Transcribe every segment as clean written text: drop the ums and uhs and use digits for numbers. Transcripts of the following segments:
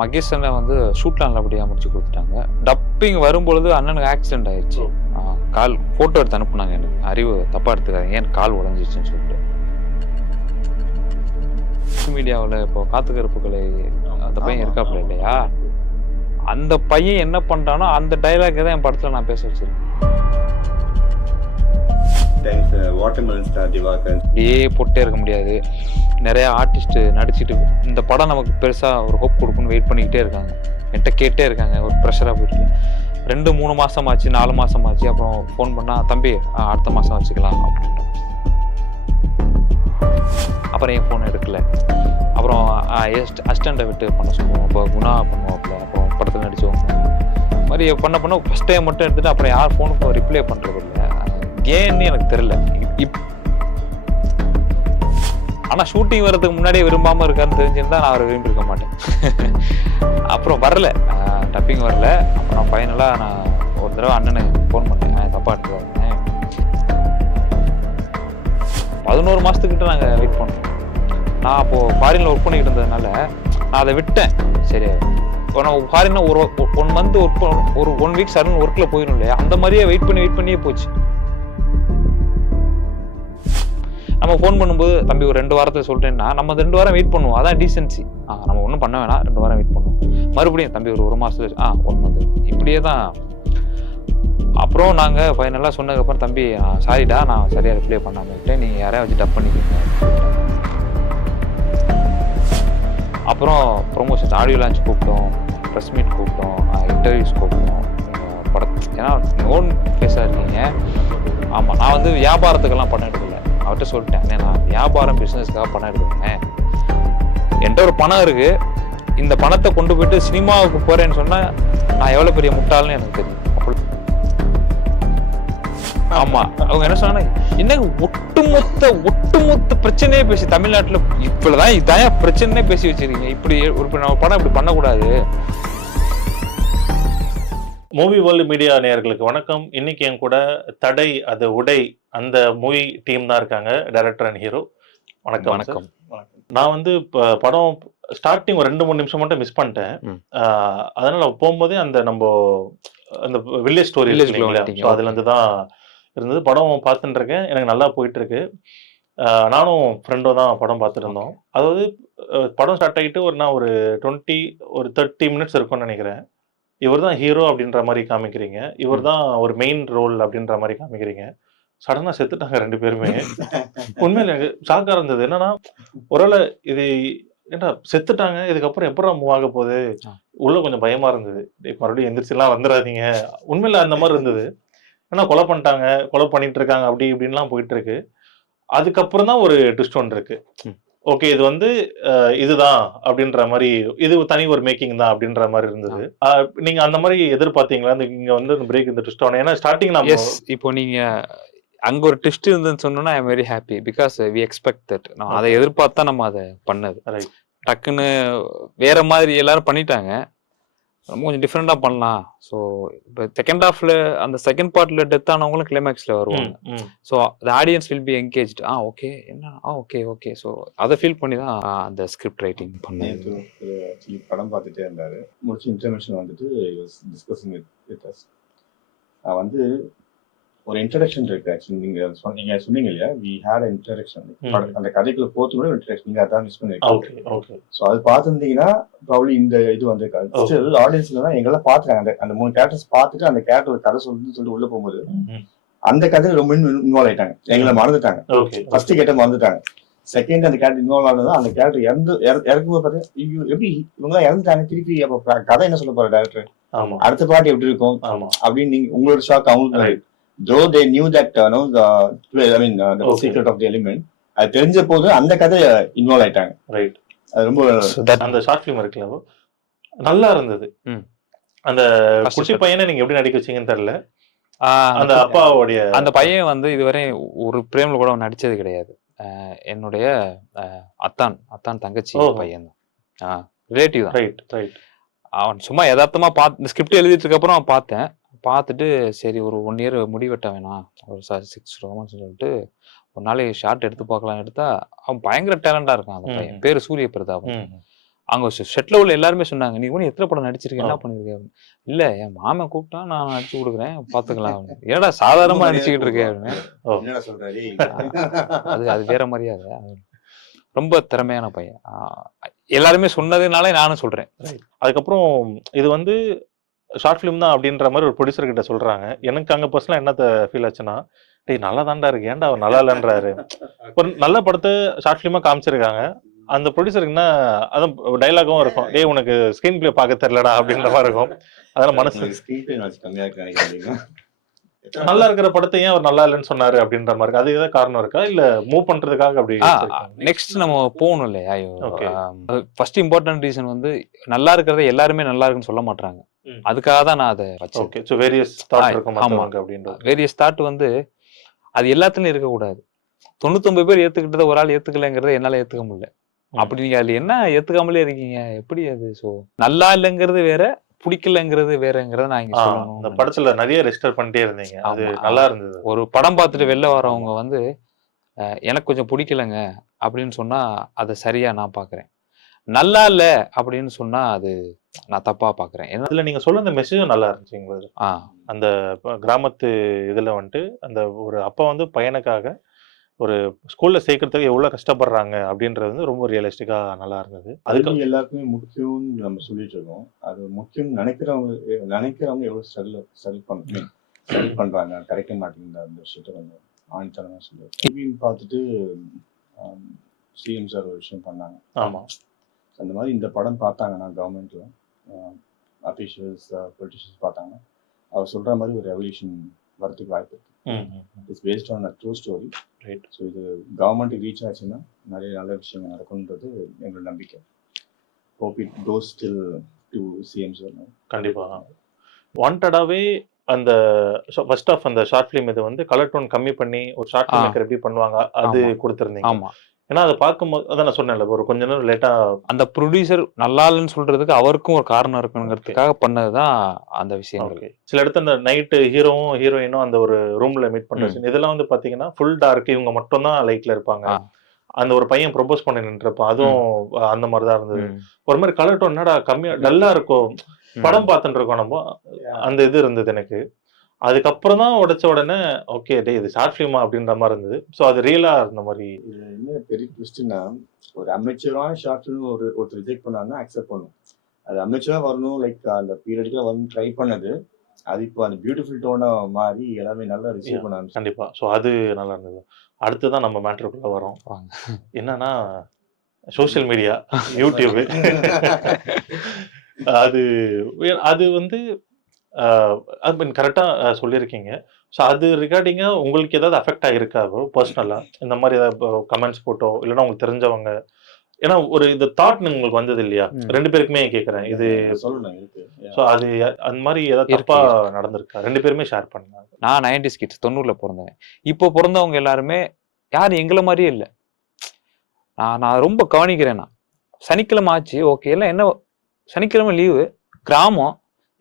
மகேஷ் அண்ணன் வந்து ஷூட்லாம் நல்லபடியாக முடிச்சு கொடுத்துட்டாங்க. டப்பிங் வரும்பொழுது அண்ணனுக்கு ஆக்சிடென்ட் ஆயிடுச்சு. கால் ஃபோட்டோ எடுத்து அனுப்புனாங்க எனக்கு. அறிவு தப்பாக எடுத்துக்காதீங்க, ஏன் கால் உடஞ்சிச்சுன்னு சொல்லிட்டு. மீடியாவில் இப்போ காத்து கருப்புகளை அந்த பையன் இருக்காப்புல இல்லையா, அந்த பையன் என்ன பண்ணுறானோ அந்த டைலாக் தான் என் படத்தில் நான் பேச வச்சிருக்கேன். அப்படியே போட்டே இருக்க முடியாது. நிறைய ஆர்டிஸ்ட் நடிச்சுட்டு இந்த படம் நமக்கு பெருசா ஒரு ஹோப் கொடுக்குன்னு வெயிட் பண்ணிக்கிட்டே இருக்காங்க. என்கிட்ட கேட்டே இருக்காங்க. ஒரு ப்ரெஷராக போயிருக்கு. 2-3 மாசம் ஆச்சு, 4 மாசம் ஆச்சு. அப்புறம் ஃபோன் பண்ணா, தம்பி அடுத்த மாசம் வச்சுக்கலாம் அப்படின்ட்டு. அப்புறம் என் ஃபோன் எடுக்கல. அப்புறம் அசிஸ்டண்ட்டை விட்டு பண்ண சொல்லுவோம். இப்போ குணா பண்ணுவாப்புல, அப்புறம் படத்தில் நடிச்சவங்க மாதிரி பண்ண ஃபர்ஸ்ட் டைம் மட்டும் எடுத்துட்டு அப்புறம் யார் ஃபோனுக்கு ரிப்ளை பண்றது இல்லை. ஏன்னு எனக்கு தெரியல. ஆனா ஷூட்டிங் வர்றதுக்கு முன்னாடியே விரும்பாம இருக்கான்னு தெரிஞ்சிருந்தா நான் அவரை விரும்பி இருக்க மாட்டேன். அப்புறம் வரல, டப்பிங் வரல. அப்புறம் ஃபைனலா நான் ஒரு தடவை அண்ணனுக்கு ஃபோன் பண்ணேன், தப்பா எடுத்துக்காருங்க. 11 மாசத்துக்கிட்ட நாங்க வெயிட் பண்ணோம். நான் அப்போ ஃபாரின்ல ஒர்க் பண்ணிக்கிட்டு இருந்ததுனால நான் அதை விட்டேன். சரி, ஃபாரின்ல ஒரு 1 மந்த் ஒர்க், ஒரு 1 வீக் சடன் ஒர்க்ல போயிடும் இல்லையா, அந்த மாதிரியே வெயிட் பண்ணியே போச்சு. நம்ம ஃபோன் பண்ணும்போது, தம்பி ஒரு 2 வாரத்தில் சொல்லிட்டேன்னா நம்ம 2 வாரம் வெயிட் பண்ணுவோம். அதான் டீசென்சி. நம்ம ஒன்றும் பண்ண வேணாம், 2 வாரம் வெயிட் பண்ணுவோம். மறுபடியும் தம்பி ஒரு மாசத்துல 1 மந்த், இப்படியே தான். அப்புறம் நாங்கள் ஃபைனலாக சொன்னதுக்கப்புறம், தம்பி சாரிடா நான் சரியாக ரிப்ளை பண்ணாமட்டேன், நீங்கள் யாரையா வச்சு டப் பண்ணிக்கோங்க. அப்புறம் ப்ரொமோஷன்ஸ், ஆடியோ லான்ச் கூப்பிட்டோம், ப்ரெஸ் மீட் கூப்பிட்டோம், இன்டர்வியூஸ் கூப்பிட்டோம். ஏன்னா ஓன் ஃபேஸாக இருக்கீங்க. ஆமாம், நான் வந்து வியாபாரத்துக்கெல்லாம் பண்ண எடுக்கல. அவர்கிட்ட சொல்லிட்டேன், நான் வியாபாரம் பிஸ்னஸ்க்காக பணம் எடுத்துருக்கேன். என்கிட்ட ஒரு பணம் இருக்கு, இந்த பணத்தை கொண்டு போயிட்டு சினிமாவுக்கு போறேன்னு சொன்னா நான் எவ்வளவு பெரிய முட்டாள்னு எனக்கு தெரியும். ஆமா, அவங்க என்ன சொன்னாங்க, இன்னைக்கு ஒட்டுமொத்த பிரச்சனையே பேசி தமிழ்நாட்டுல இப்படிதான் இதான் பிரச்சனையே பேசி வச்சிருக்கீங்க. இப்படி ஒரு படம் இப்படி பண்ணக்கூடாது. மூவி வேர்ல்டு மீடியா நேயர்களுக்கு வணக்கம். இன்னைக்கு என் கூட தடை அது உடை அந்த மூவி டீம் தான் இருக்காங்க, டைரக்டர் அண்ட் ஹீரோ. வணக்கம். வணக்கம். நான் வந்து படம் ஸ்டார்டிங் ஒரு 2-3 நிமிஷம் மட்டும் மிஸ் பண்ணிட்டேன். அதனால போகும்போதே அந்த வில்லேஜ் ஸ்டோரி அதுல இருந்து தான் இருந்தது. படம் பார்த்துட்டு இருக்கேன், எனக்கு நல்லா போயிட்டு இருக்கு. நானும் ஃப்ரெண்டும் தான் படம் பார்த்துட்டு இருந்தோம். அதாவது படம் ஸ்டார்ட் ஆகிட்டு ஒரு 30 மினிட்ஸ் இருக்கும்னு நினைக்கிறேன். இவர் தான் ஹீரோ அப்படின்ற மாதிரி காமிக்கிறீங்க, இவர் தான் ஒரு மெயின் ரோல் அப்படின்ற மாதிரி காமிக்கிறீங்க. சடனா செத்துட்டாங்க 2 பேருமே. உண்மையில எனக்கு ஷாக்கா இருந்தது. என்னன்னா, ஒருவேளை இது ஏன்டா செத்துட்டாங்க, இதுக்கப்புறம் எப்படா மூவ் ஆக போகுது, உள்ள கொஞ்சம் பயமா இருந்தது. மறுபடியும் எந்திரிச்சுலாம் வந்துடாதீங்க, உண்மையில அந்த மாதிரி இருந்தது. ஏன்னா கொலை பண்ணிட்டு இருக்காங்க, அப்படி இப்படின்லாம் போயிட்டு இருக்கு. அதுக்கப்புறம் தான் ஒரு ட்விஸ்ட் ஒன்று இருக்கு. ஓகே, இது வந்து இதுதான் அப்படின்ற மாதிரி, இது தனி ஒரு மேக்கிங் தான் அப்படின்ற மாதிரி இருந்தது. நீங்க அந்த மாதிரி எதிர்பார்த்தீங்களா? இங்க வந்து பிரேக் இந்த ட்விஸ்ட் ஆன, ஏன்னா ஸ்டார்டிங் நம்ம இப்போ நீங்க அங்க ஒரு ட்விஸ்ட் இருந்துன்னு சொன்னா I am very happy because we expect that. நான் அதை எதிர்பார்த்தா நம்ம அதை பண்ணது. டக்குன்னு வேற மாதிரி எல்லாரும் பண்ணிட்டாங்க, நம்ம கொஞ்சம் டிஃப்ரெண்டா பண்ணலாம். ஸோ இப்போ செகண்ட் ஹாஃப்ல அந்த செகண்ட் பார்ட்ல டெத் ஆனவங்களும் கிளைமேக்ஸ்ல வருவாங்க. So the audience will be engaged. Okay என்ன ஓகே. ஸோ அதை ஃபீல் பண்ணி தான் அந்த ஸ்கிரிப்ட் ரைட்டிங் பண்ணேன். படம் பார்த்துட்டே இருந்தாரு, முடிச்சு இன்டர்மிஷன் வந்துட்டு டிஸ்கஸிங் வித் அஸ். நான் வந்து ஒரு இன்ட்ரடக்ஷன் இருக்கு. ஆக்சுவலி நீங்க சொன்னீங்க இல்லையா, வி ஹேட் இன்ட்ரடக்ஷன். அந்த கதைக்குள்ள போறது கூட இன்ட்ரடக்ஷன், நீங்க அதான் மிஸ் பண்ணிருக்கீங்க. ஸோ அது பார்த்துருந்தீங்கன்னா ப்ராபப்ளி இந்த இது வந்திருக்காது. ஸ்டில் ஆடியன்ஸ்ல தான் எங்கெல்லாம் பார்த்துருக்காங்க, அந்த 3 கேரக்டர்ஸ் பார்த்துட்டு அந்த கேரக்டர் கதை சொல்லிட்டு உள்ள போகும்போது அந்த கதையில ரொம்ப இன்வால்வ் ஆயிட்டாங்க. எங்களை மறந்துட்டாங்க. ஃபர்ஸ்ட் கேட்ட மறந்துட்டாங்க. செகண்ட் அந்த கேரக்டர் இன்வால்வ் ஆனதான் அந்த கேரக்டர் இறக்கும்போது பார்த்தா எப்படி இவங்க எல்லாம் இறந்துட்டாங்க, திருப்பி அப்ப கதை என்ன சொல்ல போற டேரக்டர், அடுத்த பாட்டு எப்படி இருக்கும் அப்படின்னு நீங்க உங்களோட ஷாக் அவங்களுக்கு. Though they knew that the secret of the element, அது தெரிஞ்ச போது அந்த கதை இன்வால்வ் ஆயிட்டாங்க. ரைட், அது ரொம்ப அந்த ஷார்ட் ஃபிலிம் இருக்குல்ல, நல்லா இருந்தது. அந்த குட்டி பையனை நீங்க எப்படி நடிக்க வச்சீங்கன்னு தெரியல. அந்த அப்பாவுடைய அந்த பையன் வந்து இதுவரை ஒரு பிரேம்ல கூட நடிச்சது கிடையாது. என்னுடைய அத்தான் தங்கச்சி பையன் தான், ரிலேட்டிவ் தான். ரைட். அவன் சும்மா யதார்த்தமா இந்த ஸ்கிரிப்ட் எழுதிட்டு இருக்க அப்புறம் பார்த்துட்டு சரி ஒரு 1 இயர் முடிவெட்ட வேணாம், ஒரு 6 months சொல்லிட்டு ஒரு நாளைக்கு ஷார்ட் எடுத்து பார்க்கலாம். எடுத்தா அவன் பயங்கர டேலண்டா இருக்கான். அந்த பையன் பேரு சூரிய பிரதாப். அங்க செட்ல உள்ள எல்லாருமே சொன்னாங்க, நீ கூட எத்தனை படம் நடிச்சிருக்க, என்ன பண்ணிருக்க அப்படின்னு. இல்ல என் மாமன் கூப்பிட்டா நான் நடிச்சு கொடுக்குறேன், பாத்துக்கலாம் அப்படின்னு. ஏடா சாதாரணமா நடிச்சுக்கிட்டு இருக்கேன் அப்படின்னு. என்னடா சொல்றாரு அது வேற மரியாதை. ரொம்ப திறமையான பையன். எல்லாருமே சொன்னதுனால நானும் சொல்றேன். அதுக்கப்புறம் இது வந்து ஷார்ட் ஃபிலிம் தான் அப்படின்ற மாதிரி ஒரு ப்ரொடியூசர் கிட்ட சொல்றாங்க. எனக்கு அங்க பர்சனலா என்ன ஃபீல் ஆச்சுன்னா, டேய் நல்லா தான்டா இருக்கு, ஏன்டா அவர் நல்லா இல்லைன்றாரு. ஒரு நல்ல படத்தை ஷார்ட் ஃபிலிமா காமிச்சிருக்காங்க. அந்த ப்ரொடியூசருக்கு என்ன அதான் டைலாகும் இருக்கும், டேய் உனக்கு ஸ்கிரீன் பிளே பார்க்க தெரியலடா அப்படின்ற மாதிரி இருக்கும். அதனால மனசு ஸ்கிரீன் பிளே கம்மியா இருக்கு நினைக்கிறீங்க. நல்லா இருக்கிற படத்தை ஏன் அவர் நல்லா இல்லைன்னு சொன்னாரு அப்படின்ற மாதிரி அது ஏதாவது காரணம் இருக்கா, இல்ல மூவ் பண்றதுக்காக அப்படி? நெக்ஸ்ட் நம்ம போகணும் இல்லையா? Okay. ஃபர்ஸ்ட் இம்பார்ட்டன்ட் ரீசன் வந்து நல்லா இருக்கிறத எல்லாருமே நல்லா இருக்குன்னு சொல்ல மாட்டாங்க. அதுக்காக தான் நான் அதை வச்சேன். ஓகே, சோ வேரியஸ் தாட் இருக்கும் மத்தவங்க அப்படின்றது. வேரியஸ் தாட் வந்து அது எல்லாத்துலயும் இருக்கக்கூடாது. 99 பேர் ஏத்துக்கிட்டதை ஒரு ஆள் ஏத்துக்கலைங்கிறத என்னால ஏத்துக்க முடியல. அப்படி நீங்க அதுல என்ன ஏத்துக்காமலே இருக்கீங்க, எப்படி அது? சோ நல்லா இல்லைங்கிறது வேற, பிடிக்கலங்கிறது வேறங்கிறத நான் இங்க சொல்லணும். இந்த படத்துல நிறைய ரெஜிஸ்டர் பண்ணிட்டே இருந்தீங்க, அது நல்லா இருந்தது. ஒரு படம் பார்த்துட்டு வெளில வரவங்க வந்து எனக்கு கொஞ்சம் பிடிக்கலங்க அப்படின்னு சொன்னா அதை சரியா நான் பாக்குறேன். நல்லா இல்ல அப்படின்னு சொன்னா அது நான் தப்பா பாக்குறேன். அதுல நீங்க சொல்ல அந்த மெசேஜும் நல்லா இருந்துச்சு. அந்த கிராமத்து இதுல வந்துட்டு அந்த ஒரு அப்பா வந்து பையனுக்காக ஒரு ஸ்கூல்ல சேர்க்கறதுக்கு எவ்வளவு கஷ்டப்படுறாங்க அப்படின்றது வந்து ரொம்ப ரியலிஸ்டிக்கா நல்லா இருந்தது. அதுக்கு எல்லாருக்குமே முக்கியம்னு நம்ம சொல்லிட்டு இருக்கோம். அது முக்கியம் நினைக்கிறவங்க எவ்வளவு ஸ்ட்ரகிள் பண்றாங்க, கிடைக்க மாட்டேங்குது அந்த விஷயத்த கொஞ்சம் ஆணித்தரமா சொல்லுவாங்க. டிவின்னு பார்த்துட்டு சிஎம் சார் ஒரு விஷயம் பண்ணாங்க. ஆமா, அந்த மாதிரி இந்த படம் பார்த்தாங்கன்னா கவர்மெண்ட்ல அஃபீஷியல்ஸ் பொலிட்டிஷியன்ஸ் பார்த்தாங்கன்னா அவர் சொல்ற மாதிரி ஒரு ரெவல்யூஷன் வரதுக்கு வாய்ப்பு இருக்கு. It's based on a true story. Right. So இது கவர்மெண்ட்டுக்கு ரீச் ஆச்சுன்னா நிறைய நல்ல விஷயங்கள் நடக்கும்ன்றது எங்களோட நம்பிக்கை. Hope it goes till to CM sir. கண்டிப்பா வாண்டடாவே அந்த ஃபர்ஸ்ட் ஆஃப் அந்த ஷார்ட் ஃபிலிம் இது வந்து கலர் டோன் கம்மி பண்ணி ஒரு ஷார்ட் ஃபிலிம் மேக்கர் எப்படி பண்ணுவாங்க அது கொடுத்துருந்தீங்க. ஆமா, ஏன்னா அதை பார்க்கும்போது அதான் நான் சொன்னேன்ல, ஒரு கொஞ்ச நேரம் லேட்டா அந்த ப்ரொடியூசர் நல்லா இல்லைன்னு சொல்றதுக்கு அவருக்கும் ஒரு காரணம் இருக்குங்கிறதுக்காக பண்ணதுதான் அந்த விஷயம். சில இடத்துல இந்த நைட்டு ஹீரோவும் ஹீரோயினும் அந்த ஒரு ரூம்ல மீட் பண்ற scene, இதெல்லாம் வந்து பாத்தீங்கன்னா ஃபுல் டார்க், இவங்க மட்டும் தான் லைட்ல இருப்பாங்க. அந்த ஒரு பையன் ப்ரொபோஸ் பண்ணி நின்றுப்பான், அதுவும் அந்த மாதிரிதான் இருந்தது. ஒரு மாதிரி கலர் டோன் என்னடா கம்மியா டல்லா இருக்கும் படம் பார்த்துட்டு இருக்கோம் நம்ம, அந்த இது இருந்தது எனக்கு. அதுக்கப்புறம் தான் உடைச்ச உடனே ஓகே டே இது ஷார்ட் ஃபிலிமா அப்படின்ற மாதிரி இருந்தது. ஸோ அது ரியலா இருந்த மாதிரி. இது என்ன பெரிய ட்விஸ்ட்னா, ஒரு அமெச்சூரான ஷார்ட் ஃபிலிம் ஒருத்தர் ரிஜெக்ட் பண்ணாருன்னா அக்செப்ட் பண்ணும். அது அமெச்சூரா வரணும், லைக் அந்த பீரியடுக்குலாம் வரணும் ட்ரை பண்ணது. அது இப்போ அந்த பியூட்டிஃபுல் டோனா மாறி எல்லாமே நல்லா ரிசீவ் பண்ண ஆரம்பிச்சு. கண்டிப்பா. ஸோ அது நல்லா இருந்தது. அடுத்துதான் நம்ம மேட்டருக்குள்ள வரோம். என்னன்னா சோசியல் மீடியா, யூடியூப். அது வந்து கரெக்டா சொல்லியிருக்கீங்க. ஸோ அது ரிகார்டிங்கா உங்களுக்கு ஏதாவது அஃபெக்ட் ஆகிருக்கா பர்சனலா? இந்த மாதிரி ஏதாவது கமெண்ட்ஸ் போட்டோ இல்லைன்னா உங்களுக்கு தெரிஞ்சவங்க, ஏன்னா ஒரு இந்த தாட் உங்களுக்கு வந்தது இல்லையா? ரெண்டு பேருக்குமே கேட்கறேன் இது சொல்லணும் இருக்கு. ஸோ அது அந்த மாதிரி ஏதாவது தப்பா நடந்திருக்கா? ரெண்டு பேருமே ஷேர் பண்ணாங்க. நான் 90s கிட்ஸ், 90ல பிறந்தேன். இப்போ பிறந்தவங்க எல்லாருமே யாரும் எங்களை மாதிரியே இல்லை. நான் ரொம்ப கவனிக்கிறேன். நான் சனிக்கிழமை ஆச்சு, ஓகே எல்லாம் என்ன சனிக்கிழமை லீவு, கிராமம்,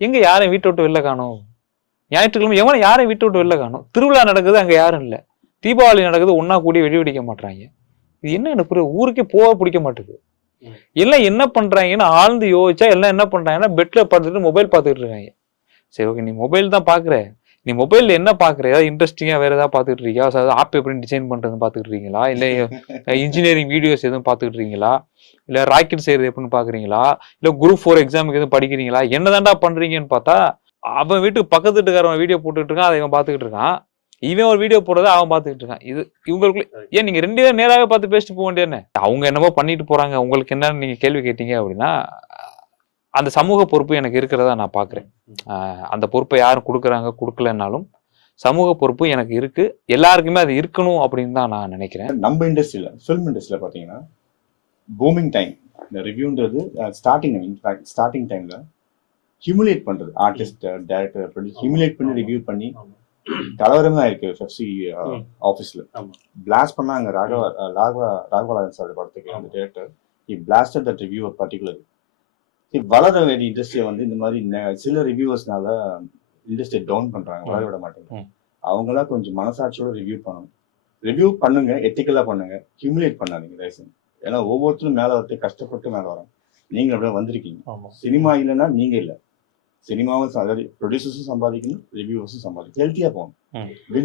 எங்க யாரையும் வீட்டை விட்டு வெளில காணும். ஞாயிற்றுக்கிழமை எவனை யாரையும் வீட்டை விட்டு வெளில காணும். திருவிழா நடக்குது, அங்க யாரும் இல்லை. தீபாவளி நடக்குது, ஒன்னா கூடி வெடி வெடிக்க மாட்டாங்க. இது என்ன எனக்கு ஊருக்கே போக பிடிக்க மாட்டேங்குது. எல்லாம் என்ன பண்றாங்கன்னு ஆழ்ந்து யோசிச்சா எல்லாம் என்ன பண்றாங்கன்னா பெட்ல பார்த்துட்டு மொபைல் பார்த்துட்டு இருக்காங்க. சரி ஓகே, நீ மொபைல் தான் பாக்குற, நீ மொபைல்ல என்ன பாக்குற? ஏதாவது இன்ட்ரெஸ்டிங்கா வேற ஏதாவது பாத்துக்கிட்டு இருக்கியா? ஆப் எப்படி டிசைன் பண்றதுன்னு பாத்துக்கிட்டு இருக்கீங்களா? இல்ல இன்ஜினியரிங் வீடியோஸ் எதுவும் பாத்துக்கிட்டு இருக்கீங்களா? இல்ல ராக்கெட் செய்யறது எப்படின்னு பாக்குறீங்களா? இல்ல குரூப் 4 எக்ஸாமுக்கு எதுவும் படிக்கிறீங்களா? என்னதான்டா பண்றீங்கன்னு பார்த்தா அவன் வீட்டுக்கு பக்கத்து வீட்டுக்காரன் வீடியோ போட்டுட்டு இருக்கான், அதை இவன் பாத்துக்கிட்டு இருக்கான். இவன் ஒரு வீடியோ போடுறத அவன் பாத்துக்கிட்டு இருக்கான். இது இவங்களுக்குள்ள ஏன் நீங்க 2 பேரும் நேராவே பார்த்து பேசிட்டு போக வேண்டியது? அவங்க என்னமோ பண்ணிட்டு போறாங்க, உங்களுக்கு என்னன்னு நீங்க கேள்வி கேட்டீங்க அப்படின்னா அந்த சமூக பொறுப்பு எனக்கு இருக்கிறதா நான் பாக்குறேன். அந்த பொறுப்பை யாரும் கொடுக்குறாங்க கொடுக்கலன்னாலும் சமூக பொறுப்பு எனக்கு இருக்கு, எல்லாருக்குமே அது இருக்கணும் அப்படின்னு தான் நான் நினைக்கிறேன். நம்ம இண்டஸ்ட்ரியில ஃபிலிம் இண்டஸ்ட்ரியில பாத்தீங்கன்னா பூமிங் டைம் இந்த ரிவ்யூன்றது ஸ்டார்டிங் டைம்ல ஹியூமிலேட் பண்றது, ஆர்டிஸ்ட் டைரக்டர் ப்ரொடியூசர் ஹியூமிலேட் பண்ணி ரிவ்யூ பண்ணி கலவரமா இருக்கு. எஃப்சி ஆஃபீஸ்ல பிளாஸ்ட் பண்ணாங்க ராகவலாதன் சார் படத்துக்கு. அந்த director he blasted that review particular. வளர வேண்டிய இண்டஸ்ட்ரியை வந்து இந்த மாதிரி சில ரிவ்யூவர்ஸ்னால இண்டஸ்ட்ரியை டவுன் பண்றாங்க, வளர விட மாட்டேங்க. அவங்களாம் கொஞ்சம் மனசாட்சியோட ரிவ்யூ பண்ணணும். ரிவ்யூ பண்ணுங்க, எத்திக்கலா பண்ணுங்க, ஹியூமிலேட் பண்ணாதீங்க தயவுசெய்து. ஏன்னா ஒவ்வொருத்தரும் மேல வரது கஷ்டப்பட்டு மேல வராங்க. நீங்க அப்படியே வந்திருக்கீங்க. ஆமா. சினிமா இல்லைன்னா நீங்க இல்லை. சினிமாவும் அதாவது ப்ரொடியூசர்ஸும் சம்பாதிக்கணும், ரிவ்யூவர்ஸும் சம்பாதிக்கணும். ஹெல்த்தியாக போகணும்.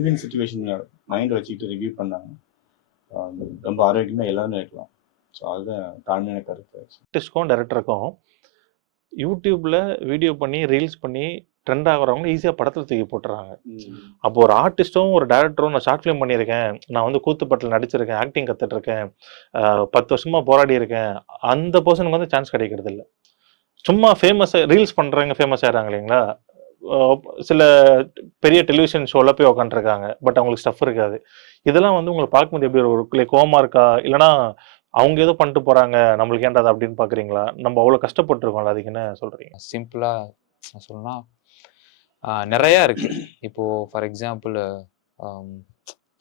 வின் சுச்சுவேஷன் மைண்ட் வச்சுக்கிட்டு ரிவ்யூ பண்ணாங்க ரொம்ப ஆரோக்கியமாக எல்லாருமே இருக்கலாம். ஸோ அதுதான் தாழ்மையான கருத்து. ஆர்டிஸ்ட்க்கும் டைரக்டருக்கும் யூடியூப்ல வீடியோ பண்ணி ரீல்ஸ் பண்ணி ட்ரெண்ட் ஆகிறவங்க ஈஸியாக படத்தில் தூக்கி போட்டுறாங்க. அப்போ ஒரு ஆர்டிஸ்ட்டும் ஒரு டேரக்டரும் நான் ஷார்ட் ஃபிலிம் பண்ணியிருக்கேன், நான் வந்து கூத்துப்பட்டில் நடிச்சிருக்கேன், ஆக்டிங் கற்றுட்டு இருக்கேன், 10 வருஷமா போராடி இருக்கேன், அந்த பர்சனுக்கு வந்து சான்ஸ் கிடைக்கிறது இல்லை. சும்மா ஃபேமஸ் ரீல்ஸ் பண்ணுறவங்க ஃபேமஸ் ஆகிறாங்க இல்லைங்களா, சில பெரிய டெலிவிஷன் ஷோவில் போய் உட்காந்துருக்காங்க, பட் அவங்களுக்கு ஸ்டஃப் இருக்காது. இதெல்லாம் வந்து உங்களுக்கு பார்க்கும்போது எப்படி ஒரு கோவமா இருக்கா, இல்லைனா அவங்க ஏதோ பண்ணிட்டு போகிறாங்க நம்மளுக்கு ஏன்டாது அப்படின்னு பார்க்குறீங்களா? நம்ம அவ்வளோ கஷ்டப்பட்டுருக்கோம்ல, அதுக்கு என்ன சொல்கிறீங்க? சிம்பிளாக சொல்லணும்னா நிறையா இருக்கு. இப்போ ஃபார் எக்ஸாம்பிள்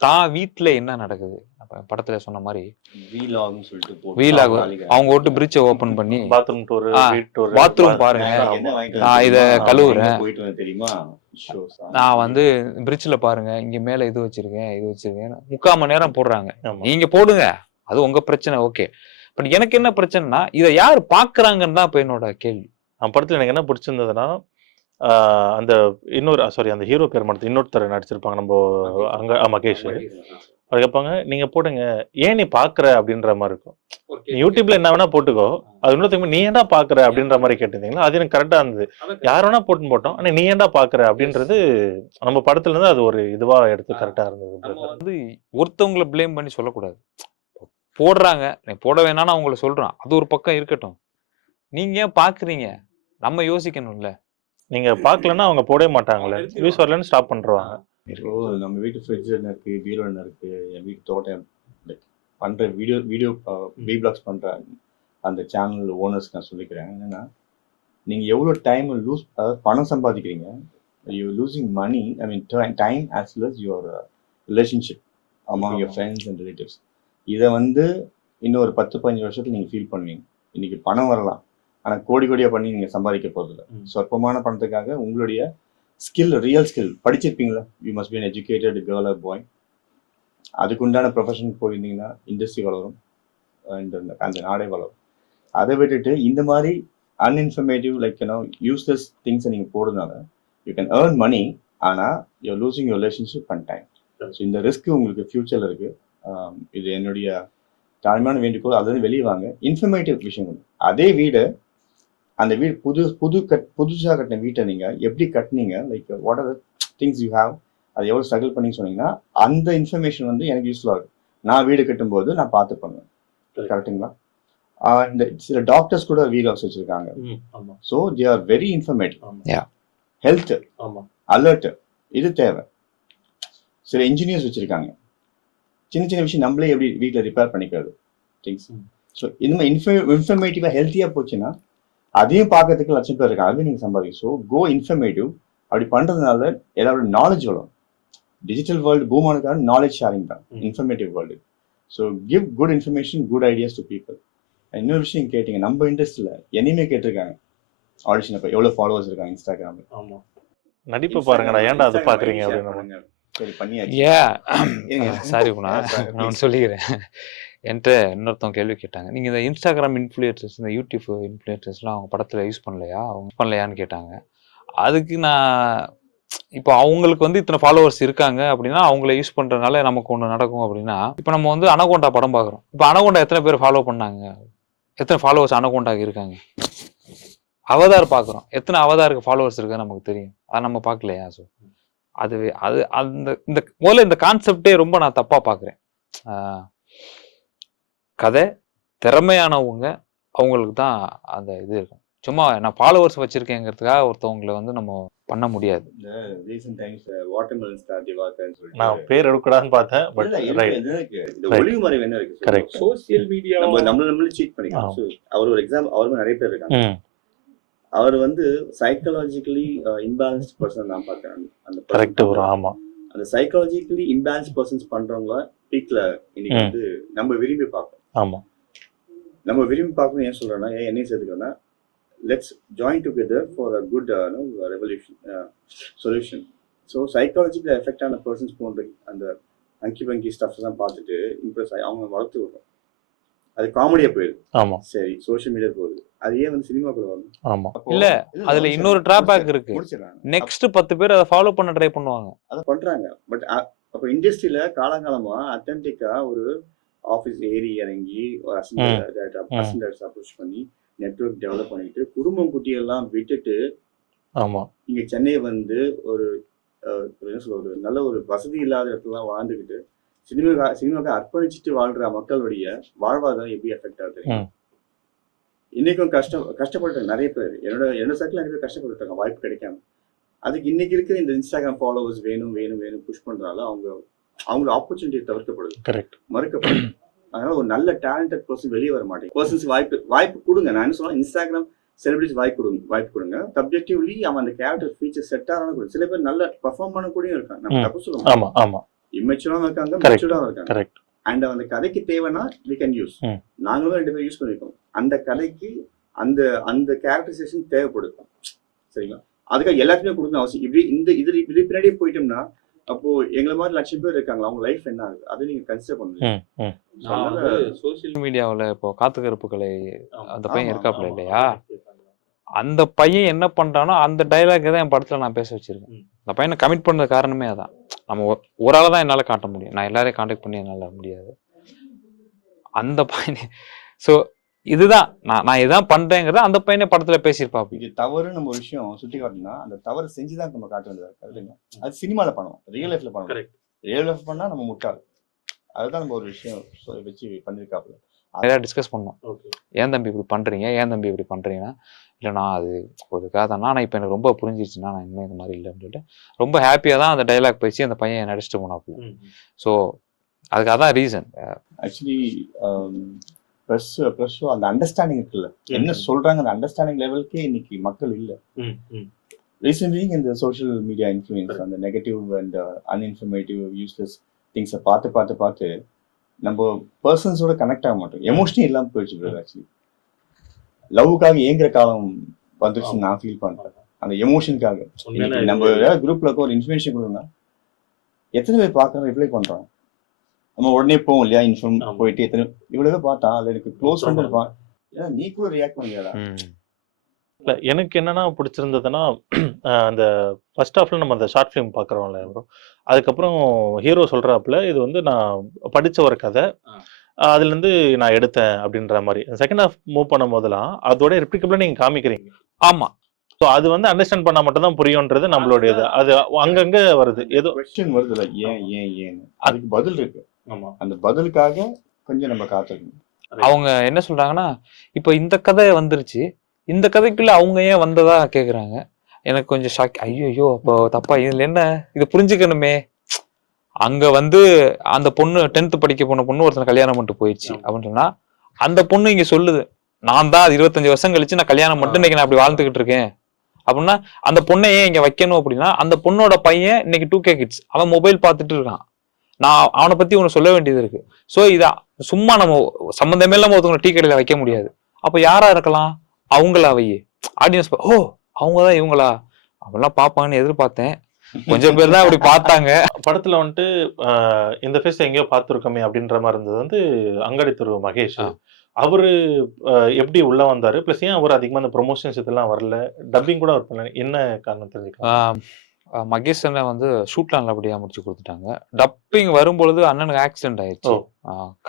தான் வீட்டில் என்ன நடக்குது, அப்போ படத்தில் சொன்ன மாதிரி வீலாகும் சொல்லிட்டு வீலாகும் அவங்க ஓட்டு பிரிட்ஜை ஓப்பன் பண்ணி பாத்ரூம் டூர், பாத்ரூம் பாருங்க, நான் இதை கழுவுறேன் தெரியுமா, நான் வந்து பிரிட்ஜில் பாருங்க இங்க மேல இது வச்சிருக்கேன் 3/4 மணி நேரம் போடுறாங்க. நீங்க போடுங்க, அது உங்க பிரச்சனை, ஓகே. பட் எனக்கு என்ன பிரச்சனைனா இதை யார் பாக்குறாங்கன்னு தான் இப்ப என்னோட கேள்வி. படத்துல எனக்கு என்ன பிடிச்சிருந்ததுன்னா, அந்த அந்த ஹீரோ பேர் மட்டும் இன்னொருத்தர் நடிச்சிருப்பாங்க நம்ம அங்க, மகேஷ். அது கேட்பாங்க, நீங்க போடுங்க, ஏன் நீ பாக்குற அப்படின்ற மாதிரி இருக்கும். யூடியூப்ல என்ன வேணா போட்டுக்கோ, அது இன்னொருத்தங்க நீ ஏன்டா பாக்குற அப்படின்ற மாதிரி கேட்டிருந்தீங்களா, அது எனக்கு கரெக்டா இருந்தது. யார் வேணா போட்டோம், ஆனா நீ ஏன்டா பாக்குற அப்படின்றது நம்ம படத்துல இருந்து அது ஒரு இதுவா எடுத்து கரெக்டா இருந்தது. வந்து ஒருத்தவங்களை பிளேம் பண்ணி சொல்லக்கூடாது. போடுறாங்க, நீ போட வேணான்னு அவங்கள சொல்றான், அது ஒரு பக்கம் இருக்கட்டும். நீங்க ஏன் பாக்குறீங்க, நம்ம யோசிக்கணும்ல. நீங்க பாக்கலன்னா அவங்க போடவே மாட்டாங்களே, வியூஸ் வரலன்னு ஸ்டாப் பண்றாங்க. நம்ம வீட்டு ஃப்ரிட்ஜ் என்ன இருக்கு, பீரோ என்ன இருக்கு, என் வீட்டு தோட்டம் பண்ற வீடியோ வீப்ளாக்ஸ் பண்ற அந்த சேனல் ஓனர்ஸ் நான் சொல்லிக்கிறேன். என்னன்னா, நீங்க எவ்வளவு டைம் லூஸ், பணம் சம்பாதிக்கிறீங்க, you losing money, I mean time as well as your relationship among your friends and relatives. இதை வந்து இன்னொரு 10-15 வருஷத்துல நீங்க ஃபீல் பண்ணுவீங்க. இன்னைக்கு பணம் வரலாம், ஆனா கோடி கோடியா பண்ணி நீங்க சம்பாதிக்க போறதில்ல. சொற்பமான பணத்துக்காக உங்களுடைய ஸ்கில், ரியல் ஸ்கில் படிச்சிருப்பீங்களா, you must be an educated girl or boy, அதுக்குண்டான ப்ரொஃபஷன் போயிருந்தீங்கன்னா இண்டஸ்ட்ரி வளரும், அந்த நாடே வளரும். அதை விட்டுட்டு இந்த மாதிரி அன்இன்ஃபர்மேட்டிவ் யூஸ்லெஸ் திங்ஸை நீங்கள் போடுறதுனால யூ கேன் ஏர்ன் மணி, ஆனால் you're losing your relationship and time. So இந்த ரிஸ்க் உங்களுக்கு ஃபியூச்சரில் இருக்கு. இது என்னுடைய தாழ்மையான வேண்டுகோள். அது வெளியே வாங்க, இன்ஃபர்மேட்டிவ் விஷயங்கள். அதே வீடு, அந்த வீடு புதுசாக கட்டின வீட்டை நீங்கள் எப்படி கட்டினீங்க, what are the things you have, அது எவ்வளோ ஸ்ட்ரகிள் பண்ணி சொன்னீங்கன்னா அந்த இன்ஃபர்மேஷன் வந்து எனக்கு யூஸ்ஃபுல்லாக இருக்கும். நான் வீடு கட்டும்போது நான் பார்த்து பண்ணுவேன். கரெக்டுங்களா? இந்த சில டாக்டர்ஸ் கூட வீல் ஹவுஸ் வச்சிருக்காங்க. So they are very informative. Health alert இது தேவை. சில இன்ஜினியர்ஸ் வச்சிருக்காங்க, சின்ன சின்ன விஷயம் நம்மளே எப்படி வீட்டில் ரிப்பேர் பண்ணிக்கிறது திங்ஸ். ஸோ இந்த மாதிரி இன்ஃபர்மேட்டிவாக ஹெல்த்தியாக போச்சுன்னா அதையும் பார்க்கறதுக்கு 1,00,000 பேர் இருக்காங்க, அதையும் நீங்கள் சம்பாதிக்கும். So go informative. அப்படி பண்ணுறதுனால எல்லாரோட நாலேஜ் வரும். டிஜிட்டல் வேர்ல்டு பூம் ஆனதுக்கான நாலேஜ் ஷேரிங் தான் informative world. So give good information, good ideas to people. இன்னொரு விஷயம் கேட்டீங்க, நம்ம இண்டஸ்ட்ரியில் என்னையுமே கேட்டிருக்காங்க ஆடிஷன் அப்போ எவ்வளோ ஃபாலோவர்ஸ் இருக்காங்க இன்ஸ்டாகிராமில். ஆமாம், நடிப்பு பாருங்கடா, ஏன்டா அது பார்க்குறீங்க அப்படின்னு. சரி பண்ணியாச்சு. சாரி நான் சொல்லிக்கிறேன். என்கிட்ட இன்னொருத்தவங்க கேள்வி கேட்டாங்க, நீங்கள் இந்த இன்ஸ்டாகிராம் இன்ஃப்ளூயன்சர்ஸ், இந்த யூடியூப் இன்ஃப்ளூயன்சர்ஸ்லாம் அவங்க படத்தில் யூஸ் பண்ணலையான்னு கேட்டாங்க. அதுக்கு நான் இப்போ அவங்களுக்கு வந்து இத்தனை ஃபாலோவர்ஸ் இருக்காங்க அப்படின்னா அவங்கள யூஸ் பண்ணுறதுனால நமக்கு ஒன்று நடக்கும் அப்படின்னா, இப்போ நம்ம வந்து அனகோண்டா படம் பார்க்குறோம். இப்போ அனகோண்டா எத்தனை பேர் ஃபாலோ பண்ணாங்க, எத்தனை ஃபாலோவர்ஸ் அனகோண்டாக்கு இருக்காங்க. அவதார் பார்க்குறோம், எத்தனை அவதாருக்கு ஃபாலோவர்ஸ் இருக்குன்னு நமக்கு தெரியும், அதை நம்ம பார்க்கலையா? ஸோ அதுவே இந்த முதல்ல இந்த கான்செப்டே ரொம்ப நான் தப்பாக பார்க்குறேன். கதை திறமையானவங்க அவங்களுக்கு தான் அந்த இது இருக்கும். சும்மா நான் ஃபாலோவர்ஸ் வச்சிருக்கேங்கிறதுக்காக ஒருத்தவங்களை வந்து நம்ம பண்ண முடியாது. இந்த ரீசன்ட் டைம்ஸ் வாட்டர்மெலன் ஸ்டார் திவாகர்னு சொல்லிட்டு நான் பேர் எடுக்கக்கூடாதுன்னு பார்த்தேன். பட் இந்த ஒளிவு மறைவு என்ன இருக்கு, சோசியல் மீடியா நம்மள சீட் பண்ணிக்கலாம். அவர் ஒரு எக்ஸாம்பிள், அவருக்கு நிறைய பேர் இருக்காங்க. அவர் வந்து சைக்காலஜிக்கலி இம்பேலன்ஸ்ட் பர்சன் நான் பார்க்கிறேன். அந்த கரெக்ட் ப்ரோ. ஆமா, அந்த சைக்காலஜிக்கலி இம்பேலன்ஸ் பர்சன்ஸ் பண்றவங்க பீக்ல இன்னைக்கு வந்து நம்ம விரும்பி பார்க்கணும். ஆமா, நம்ம விரும்பி பார்க்கணும். ஏன் சொல்றேன்னா, என்னையும் சேர்த்துக்கணும்னா, let's join together for a good revolution solution. So psychologically affect ஆன persons போன்ற அந்த அங்கி பங்கி ஸ்டஃப்ஸ் எல்லாம் பார்த்துட்டு இம்ப்ரெஸ் ஆகி அவங்க வளர்த்து விடுறோம். அது காமெடியா போயிடுது. ஆமா சரி, சோஷியல் மீடியா போகுது, அது ஏன் வந்து சினிமாக்குள்ள வரும்? ஆமா இல்ல அதுல இன்னொரு டிராபேக் இருக்கு. முடிச்சிடறாங்க. நெக்ஸ்ட் 10 பேர் அதை ஃபாலோ பண்ண ட்ரை பண்ணுவாங்க. அதை பண்றாங்க. பட் அப்ப இண்டஸ்ட்ரியில காலங்காலமா அத்தன்டிக்கா ஒரு ஆஃபீஸ் ஏறி இறங்கி ஒரு அசிஸ்டன்ட் அப்ரோச் பண்ணி நெட்வொர்க் டெவலப் பண்ணிட்டு குடும்பம் குட்டியெல்லாம் விட்டுட்டு ஆமா இங்க சென்னை வந்து ஒரு என்ன சொல்ல, ஒரு நல்ல ஒரு வசதி இல்லாத இடத்துல வாழ்ந்துக்கிட்டு சினிமாவுக்கு அர்ப்பணிச்சுட்டு வாழ்ற மக்களுடைய வாழ்வாதாரம் எப்படி எஃபெக்ட் ஆகுது? இன்னைக்கும் கஷ்டப்பட்டு நிறைய பேர் என்னோட சர்க்கிள் நிறைய பேர் கஷ்டப்பட்டுருக்காங்க வாய்ப்பு கிடைக்காம. அதுக்கு இன்னைக்கு இருக்கிற இந்த இன்ஸ்டாகிராம் ஃபாலோவர்ஸ் வேணும் புஷ் பண்றால அவங்களோட ஆப்பர்ச்சுனிட்டி தவிர்க்கப்படுது, கரெக்ட், மறுக்கப்படுது. அதனால ஒரு நல்ல டேலண்டட் பர்சன் வெளியே வர மாட்டேங்குது. பர்சன்ஸ் வாய்ப்பு கொடுங்க. நான் என்ன சொல்றேன், இன்ஸ்டாகிராம் செலிபிரிட்டிஸ் வாய்ப்பு கொடுங்க. சப்ஜெக்டிவ்லி அவன் அந்த கேரக்டர் ஃபீச்சர் செட் ஆகணும் கொடுங்க. சில பேர் நல்ல பெர்ஃபார்ம் பண்ண கூடயும் இருக்காங்க, நம்ம தப்பு சொல்லுவோம். ஆமா ஆமா இம்மெச்சூராகவும் இருக்காங்க, மெச்சூராகவும் இருக்காங்க. கரெக்ட். அண்ட் அந்த கதைக்கு தேவைன்னா we can யூஸ். நாங்களும் 2 பேர் யூஸ் பண்ணிருக்கோம். அந்த கதைக்கு அந்த கேரக்டரைசேஷன் தேவைப்படுது. சரிங்களா? அதுக்காக எல்லாத்தையுமே கொடுக்கணும் அவசியம். இது பின்னாடியே போயிட்டோம்னா அப்போ எங்களை மாதிரி லட்சம் பேர் இருக்காங்களா, அவங்க லைஃப் என்ன ஆகுது? அதை நீங்க கன்சிடர் பண்ணுங்க. சோசியல் மீடியாவில் இப்போ காத்துக்கருப்புகளை அந்த பையன் இருக்காப்புல இல்லையா, அந்த பையன் என்ன பண்றானோ அந்த டைலாக் தான் என் படத்துல நான் பேச வச்சிருக்கேன். அந்த பையனை கமிட் பண்ணது காரணமே அதான். நம்ம ஒரு ஆளை தான் என்னால் காட்ட முடியும், நான் எல்லாரையும் கான்டாக்ட் பண்ணி என்னால் முடியாது. அந்த பையனை ஸோ இதுதான் நான் இதான் பண்றேங்கிறத அந்த பையனை படத்துல பேசியிருப்பாப்பு. இது தவறு நம்ம ஒரு விஷயம் சுட்டி காட்டணும்னா அந்த தவறு செஞ்சுதான் நம்ம காட்ட வேண்டியதா இருக்கு. இல்லைங்க, அது சினிமால பண்ணுவோம், ரியல் லைஃப்ல பண்ணுவோம். ரியல் லைஃப் பண்ணா நம்ம முட்டாள். அதுதான் நம்ம ஒரு விஷயம் வச்சு பண்ணிருக்காப்புல. நிறையா டிஸ்கஸ் பண்ணோம். ஏன் தம்பி இப்படி பண்றீங்க, ஏன் தம்பி இப்படி பண்றீங்கன்னா, இல்லைண்ணா அது ஒருக்காக தானா, நான் இப்போ எனக்கு ரொம்ப புரிஞ்சிருச்சுன்னா நான் இனிமேல் இந்த மாதிரி இல்லைன்னு சொல்லிட்டு ரொம்ப ஹாப்பியாக தான் அந்த டைலாக் பேசி அந்த பையன் நடிச்சுட்டு போனாப்புல. ஸோ அதுக்காக தான் ரீசன். ஆக்சுவலி ப்ளஸ் அந்த அண்டர்ஸ்டாண்டிங் இருக்குல்ல, என்ன சொல்றாங்க அந்த அண்டர்ஸ்டாண்டிங் லெவலுக்கே இன்னைக்கு மக்கள் இல்லை. ரீசன்ட்லி இந்த சோஷியல் மீடியா இன்ஃப்ளூயன்ஸ், அந்த நெகட்டிவ் அண்ட் அன்இன்ஃபர்மேட்டிவ் யூஸ்லெஸ் திங்ஸை பார்த்து நம்ம பர்சன்ஸோட கனெக்ட் ஆக மாட்டோம். எமோஷனே இல்லாமல் போயிடுச்சு ப்ரோ. ஆக்சுவலி லவ்வுக்காக ஏங்குற காலம் வந்துருச்சுன்னு நான் ஃபீல் பண்றேன். அந்த எமோஷனுக்காக நம்ம குரூப்ல இருக்க ஒரு இன்ஃபர்மேஷன் கொடுத்தோம்னா எத்தனை பேர் பார்க்கறோம், ரிப்ளை பண்றோம், நம்ம உடனே போவோம் இல்லையா, இன்ஃபார்ம் போயிட்டு எத்தனை இவ்வளவு பார்த்தா அதுல எனக்கு க்ளோஸ் ஃப்ரெண்ட் இருப்பான், ஏன்னா நீ கூட ரியாக்ட் பண்ணியாடா. இல்ல எனக்கு என்னன்னா பிடிச்சிருந்ததுன்னா அந்த ஃபர்ஸ்ட் ஹாஃப்ல நம்ம அந்த ஷார்ட் ஃபிலிம் பாக்குறோம்ல ப்ரோ, அதுக்கப்புறம் ஹீரோ சொல்றாப்புல இது வந்து நான் படிச்ச ஒரு கதை, அதுல இருந்து நான் எடுத்தேன் அப்படின்ற மாதிரி. செகண்ட் ஹாஃப் மூவ் பண்ணும் போதெல்லாம் அதோட ரெப்ளிகபிளா நீங்க காமிக்கிறீங்க. ஆமா, ஸோ அது வந்து அண்டர்ஸ்டாண்ட் பண்ணா மட்டும் தான் புரியும்ன்றது நம்மளுடைய இது. அது அங்கங்க வருது, ஏதோ கொஸ்டின் வருதுல, ஏன் அதுக்கு பதில் இருக்கு. அந்த பதிலுக்காக கொஞ்சம் நம்ம காத்துக்கணும். அவங்க என்ன சொல்றாங்கன்னா, இப்போ இந்த கதை வந்துருச்சு, இந்த கதைக்குள்ள அவங்க ஏன் வந்ததா கேக்குறாங்க. எனக்கு கொஞ்சம் ஷாக். ஐயோ அப்போ தப்பா, இதுல என்ன, இதை புரிஞ்சுக்கணுமே. அங்க வந்து அந்த பொண்ணு 10th படிக்க போன பொண்ணு ஒருத்தனை கல்யாணம் பண்ணிட்டு போயிடுச்சு அப்படின்னு சொன்னா, அந்த பொண்ணு இங்க சொல்லுது நான் தான் 25 வருஷம் கழிச்சு நான் கல்யாணம் மட்டும் இன்னைக்கு நான் அப்படி வாழ்ந்துகிட்டு இருக்கேன் அப்படின்னா, அந்த பொண்ணை ஏன் இங்க வைக்கணும் அப்படின்னா, அந்த பொண்ணோட பையன் இன்னைக்கு 2K கிட்ஸ், அவன் மொபைல் பார்த்துட்டு இருக்கான். நான் அவனை பத்தி உனக்கு சொல்ல வேண்டியது இருக்கு. சோ இத சும்மா நம்ம சம்பந்தமே இல்லாம ஒருத்தவங்க டீ கடையில வைக்க முடியாது. அப்ப யாரா இருக்கலாம், அவங்களா வையே ஆடியன்ஸ். ஓ அவங்கதான் இவங்களா அப்படிலாம் பாப்பாங்கன்னு எதிர்பார்த்தேன். கொஞ்சம் பேர் தான் அப்படி பார்த்தாங்க. படத்துல வந்துட்டு இந்த ஃபேஸ் எங்கேயோ பார்த்துருக்கோமே அப்படின்ற மாதிரி இருந்தது வந்து அங்காடி திரு மகேஷ். அவரு எப்படி உள்ள வந்தாரு, பிளஸ் ஏன் அவர் அதிகமா அந்த ப்ரொமோஷன்ஸ் இதெல்லாம் வரல, டப்பிங் கூட அவர் பண்ணல, என்ன காரணம் தெரிஞ்சுக்கலாம்? மகேஷ் அண்ணன் வந்து ஷூட்ல நல்லபடியா முடிச்சு கொடுத்துட்டாங்க. டப்பிங் வரும்பொழுது அண்ணனுக்கு ஆக்சிடென்ட் ஆயிடுச்சு.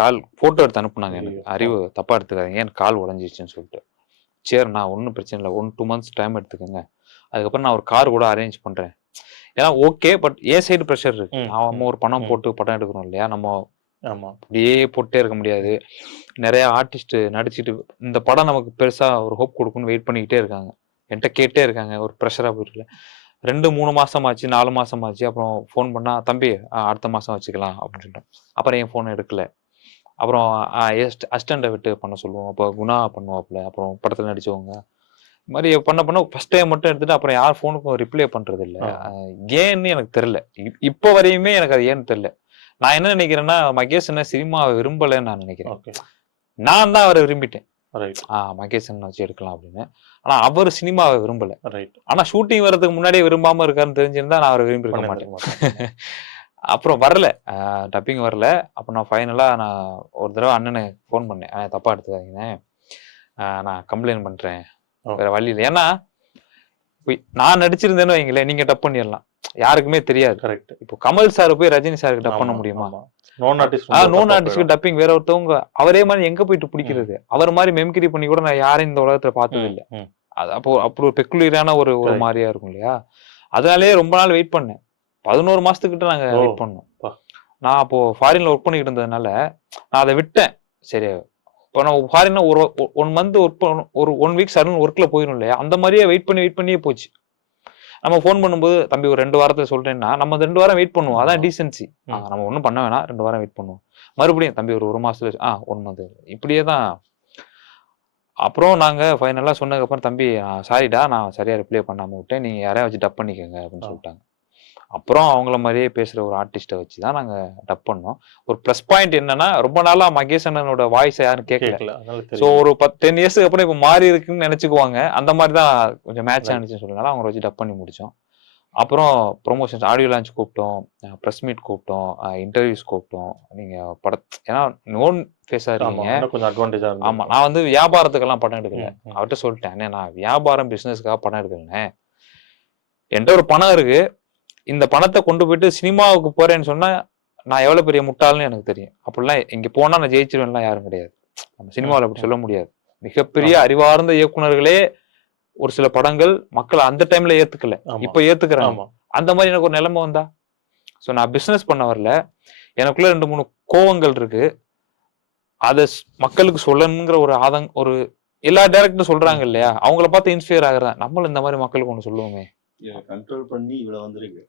கால் போட்டோ எடுத்து அனுப்புனாங்க. எனக்கு அறிவு தப்பா எடுத்துக்காதீங்க, ஏன் கால் உடஞ்சிச்சுன்னு சொல்லிட்டு. சரி நான் ஒன்றும் பிரச்சனை இல்லை, 1-2 months டைம் எடுத்துக்கோங்க, அதுக்கப்புறம் நான் ஒரு கார் கூட அரேஞ்ச் பண்றேன். ஏன்னா ஓகே, பட் ஏன் சைடு ப்ரெஷர் இருக்கு. நம்ம ஒரு பணம் போட்டு படம் எடுக்கிறோம் இல்லையா, நம்ம அப்படியே போட்டே இருக்க முடியாது. நிறைய ஆர்டிஸ்ட் நடிச்சுட்டு இந்த படம் நமக்கு பெருசா ஒரு ஹோப் கொடுக்குன்னு வெயிட் பண்ணிக்கிட்டே இருக்காங்க, என்கிட்ட கேட்டே இருக்காங்க. ஒரு ப்ரெஷரா போயிட்டு 2-3 மாசம் ஆச்சு, 4 மாசம் ஆச்சு. அப்புறம் ஃபோன் பண்ணா தம்பி அடுத்த மாசம் வச்சுக்கலாம் அப்படின்னு சொல்லிட்டேன். அப்புறம் என் ஃபோன் எடுக்கல. அப்புறம் அசிஸ்டண்ட்டை விட்டு பண்ண சொல்லுவோம். அப்போ குணா பண்ணுவாப்புல, அப்புறம் படத்துல நடிச்சவங்க இது மாதிரி பண்ண ஃபர்ஸ்ட் டைம் மட்டும் எடுத்துட்டு அப்புறம் யார் ஃபோனுக்கும் ரிப்ளை பண்றது இல்லை. ஏன்னு எனக்கு தெரியல, இப்போ வரையுமே எனக்கு அது ஏன்னு தெரியல. நான் என்ன நினைக்கிறேன்னா, மகேஷ் என்ன சினிமாவை விரும்பலைன்னு நான் நினைக்கிறேன். நான் தான் அவரை விரும்பிட்டேன், மகேஷ் அண்ணன் வச்சு எடுக்கலாம் அப்படின்னு. ஆனா அவர் சினிமாவை விரும்பல. ஆனா ஷூட்டிங் வர்றதுக்கு முன்னாடியே விரும்பாம இருக்காருன்னு தெரிஞ்சிருந்தா நான் அவரை விரும்பி இருக்க மாட்டேன். அப்புறம் வரல, டப்பிங் வரல. அப்போ நான் ஃபைனலாக நான் ஒரு தடவை அண்ணனுக்கு ஃபோன் பண்ணேன், தப்பாக எடுத்துக்காதீங்கண்ணே, நான் கம்ப்ளைண்ட் பண்ணுறேன், வேற வழி இல்லை. ஏன்னா நான் நடிச்சிருந்தேன்னு வைங்களேன், நீங்க டப் பண்ணிடலாம், யாருக்குமே தெரியாது. கரெக்ட். இப்போ கமல் சார் போய் ரஜினி சாருக்கு டப் பண்ண முடியுமா? நோன் ஆர்டிஸ்ட் டப்பிங் வேற ஒருத்தவங்க அவரே மாதிரி எங்க போயிட்டு பிடிக்கிறது? அவர் மாதிரி மெம்கிரி பண்ணி கூட நான் யாரையும் இந்த உலகத்துல பார்த்தது இல்லை. அது அப்போ அப்படி ஒரு பெக்குலரான ஒரு மாதிரியா இருக்கும் இல்லையா? அதனாலேயே ரொம்ப நாள் வெயிட் பண்ணேன். 11 மாசத்துக்கிட்ட நாங்க வெயிட் பண்ணோம். நான் அப்போ ஃபாரின்ல ஒர்க் பண்ணிக்கிட்டு இருந்ததுனால நான் அதை விட்டேன். சரி, இப்போ நான் ஃபாரின்ல ஒரு 1 மந்த் ஒர்க் பண்ணணும், ஒரு 1 வீக் சடன் ஒர்க்ல போயிடும் இல்லையா? அந்த மாதிரியே வெயிட் பண்ணியே போச்சு. நம்ம ஃபோன் பண்ணும்போது தம்பி ஒரு 2 வாரத்துல சொல்றேன்னா நம்ம 2 வாரம் வெயிட் பண்ணுவோம். அதான் டீசென்சி. நம்ம ஒன்றும் பண்ண வேணாம், 2 வாரம் வெயிட் பண்ணுவோம். மறுபடியும் தம்பி ஒரு மாசத்துல 1 மந்த், இப்படியே தான். அப்புறம் நாங்க ஃபைனலா சொன்னதுக்கப்புறம் தம்பி சாரிடா, நான் சரியா ரிப்ளை பண்ணாம விட்டேன், நீங்க யாரையா வச்சு டப் பண்ணிக்கோங்க அப்படின்னு சொல்லிட்டாங்க. அப்புறம் அவங்கள மாதிரியே பேசுற ஒரு ஆர்டிஸ்ட்டை வச்சு தான் நாங்க டப் பண்ணோம். ஒரு ப்ளஸ் பாயிண்ட் என்னன்னா, ரொம்ப நாளா மகேஷ் அண்ணனோட வாய்ஸ் யாரும் கேட்கல. ஸோ ஒரு 10 இயர்ஸ்க்கு அப்புறம் இப்போ மாறி இருக்குன்னு நினைச்சுக்குவாங்க. அந்த மாதிரி தான் கொஞ்சம் மேட்ச் ஆனிச்சுன்னு சொல்லனால அவங்கள வச்சு டப் பண்ணி முடிச்சோம். அப்புறம் ப்ரொமோஷன்ஸ், ஆடியோ லான்ச் கூப்பிட்டோம், ப்ரெஸ் மீட் கூப்பிட்டோம், இன்டர்வியூஸ் கூப்பிட்டோம். நீங்க ஏன்னா நோன் ஃபேஸா இருக்கீங்க, கொஞ்சம் அட்வான்டேஜா. ஆமா, நான் வந்து வியாபாரத்துக்கெல்லாம் படம் எடுக்கல. அவர்கிட்ட சொல்லிட்டேன், நான் வியாபாரம் பிசினஸ்க்காக படம் எடுக்கலண்ணே, என்கிட்ட ஒரு பணம் இருக்கு, இந்த பணத்தை கொண்டு போயிட்டு சினிமாவுக்கு போறேன்னு சொன்னா நான் எவ்வளவு பெரிய முட்டாள்னு எனக்கு தெரியும். அப்படிலாம் இங்க போனா நான் ஜெயிச்சிருவேன்லாம் யாரும் கிடையாது. நம்ம சினிமாவில் அப்படி சொல்ல முடியாது. மிகப்பெரிய அறிவார்ந்த இயக்குனர்களே ஒரு சில படங்கள் மக்கள் அந்த டைம்ல ஏத்துக்கல, இப்ப ஏத்துக்கிறாங்க. அந்த மாதிரி எனக்கு ஒரு நிலைமை வந்தா, ஸோ நான் பிசினஸ் பண்ண வரல, எனக்குள்ள 2-3 கோவங்கள் இருக்கு, அதை மக்களுக்கு சொல்லணுங்கிற ஒரு ஒரு எல்லா டைரக்டரும் சொல்றாங்க இல்லையா, அவங்கள பார்த்து இன்ஸ்பயர் ஆகுறேன், நம்மளும் இந்த மாதிரி மக்களுக்கு ஒண்ணு சொல்லுவோமே. கண்ட்ரோல் பண்ணி இவ்வளவு வந்திருக்கு.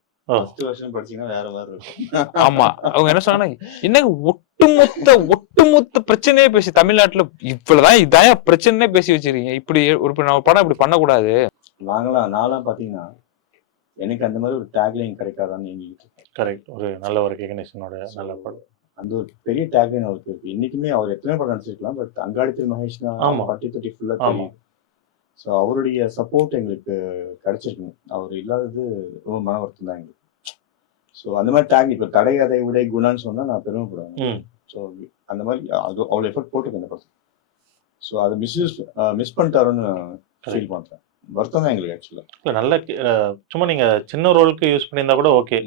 ஆமா, அவங்க என்ன சொன்னாங்க, என்னங்க ஒட்டுமொத்த பிரச்சனையே பேசி தமிழ்நாட்டுல இவ்வளவுதான் இதான் பிரச்சனையே பேசி வச்சிருக்கீங்க, இப்படி ஒரு படம் இப்படி பண்ணக்கூடாது. நான்லாம் பாத்தீங்கன்னா எனக்கு அந்த மாதிரி ஒரு டேக்லைன் கிடைக்காதான்னு எங்கிட்டு. கரெக்ட், ஒரு நல்ல ஒரு ரெகக்னிஷனோட நல்ல படம். அந்த ஒரு பெரிய டேக்லைன் அவருக்கு இருக்கு. இன்னைக்குமே அவர் எத்தனை படம் நடிச்சிருக்கலாம், பட் அங்காடித்தில் மகேஷ்னா பட்டி தொட்டி ஃபுல்லா தெரியும். ஸோ அவருடைய சப்போர்ட் எங்களுக்கு கிடைச்சிருக்கு. அவர் இல்லாதது ரொம்ப மன வருத்தம் தான் எங்களுக்கு. ஸோ அந்த மாதிரி டேக் இப்போ கடை அதை விட குணான்னு சொன்னால் நான் பெருமைப்படுவேன். ஸோ அந்த மாதிரி அது அவ்வளோ எஃபர்ட் போட்டுருக்கு இந்த பர்சன். ஸோ அதை மிஸ் பண்ணிட்டாருன்னு ஃபீல் பண்ணுறேன். வருத்தம் தான் எங்களுக்கு ஆக்சுவலாக. இல்லை, நல்ல சும்மா நீங்கள் சின்ன ரோலுக்கு யூஸ் பண்ணியிருந்தா கூட ஓகே.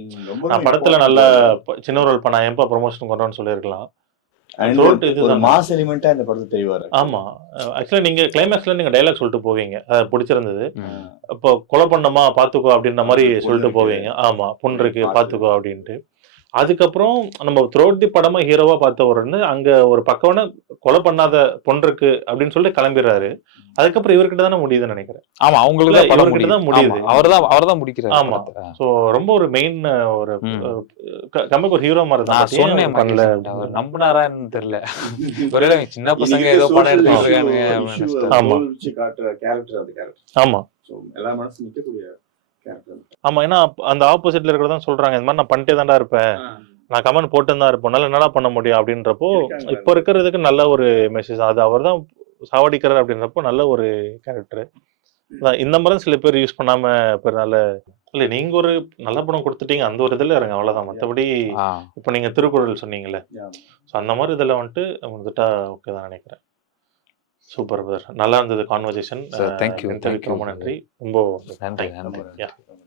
நான் படத்தில் நல்ல சின்ன ரோல் பண்ண எப்போ ப்ரொமோஷன் கொண்டோன்னு சொல்லியிருக்கலாம். ஒரு மாஸ் எலிமெண்டா இந்த படத்தை தெரிவாரு. ஆமா, ஆக்சுவலா நீங்க கிளைமேக்ஸ்ல நீங்க டைலாக் சொல்லிட்டு போவீங்க, பிடிச்சிருந்தது. இப்போ கொலை பண்ணமா பாத்துக்கோ அப்படின்ற மாதிரி சொல்லிட்டு போவீங்க. ஆமா, பொண்ணு இருக்கு பாத்துக்கோ அப்படின்ட்டு. அதுக்கப்புறம் நம்ம த்ரோட் தி படமா ஹீரோவா பார்த்த உடனே அங்க ஒரு பக்கவன கொலை பண்ணாத பொண்ணு இருக்கு அப்படின்னு சொல்லிட்டு கிளம்பிடுறாரு. அதுக்கப்புறம் இவர்கிட்ட தானே முடியுதுன்னு நினைக்கிறேன். ஆமா, அவங்களுக்கு இவர்கிட்ட தான் முடியுது, அவர்தான் முடிக்கிறாரு. ஆமா, சோ ரொம்ப ஒரு மெயின் ஒரு கம்பேக் ஒரு ஹீரோ மாதிரி தான் சொன்னேன். பண்ணல, நம்பினாரான்னு தெரியல. ஒரே சின்ன பசங்க ஏதோ படம் எடுத்துருக்காங்க. ஆமா, காட்டுற கேரக்டர் அது கேரக்டர். ஆமா, சோ எல்லா மனசும் நிக்கக்கூடிய கேரக்டர். ஆமா, ஏன்னா அந்த ஆப்போசிட்ல இருக்கிறதான் சொல்றாங்க, இந்த மாதிரி நான் பண்ணிட்டே தான்டா இருப்பேன், நான் கமெண்ட் போட்டு தான் இருப்பேன், என்னடா பண்ண முடியும் அப்படின்றப்போ இப்ப இருக்கிறதுக்கு நல்ல ஒரு மெசேஜ். அது அவர் தான் சாவடிக்கிறார் அப்படின்றப்போ நல்ல ஒரு கேரக்டர். இந்த மாதிரி சில பேர் யூஸ் பண்ணாம நல்ல இல்ல, நீங்க ஒரு நல்ல படம் கொடுத்துட்டீங்க, அந்த ஒரு இதுல இருங்க, அவ்வளவுதான். மற்றபடி இப்ப நீங்க திருக்குறள் சொன்னீங்கல்ல, அந்த மாதிரி இதுல வந்துட்டா ஓகே தான் நினைக்கிறேன். சூப்பர் பிரதர், நல்லா இருந்தது கான்வர்சேஷன். தேங்க்யூ, ரொம்ப நன்றி, ரொம்ப நன்றி.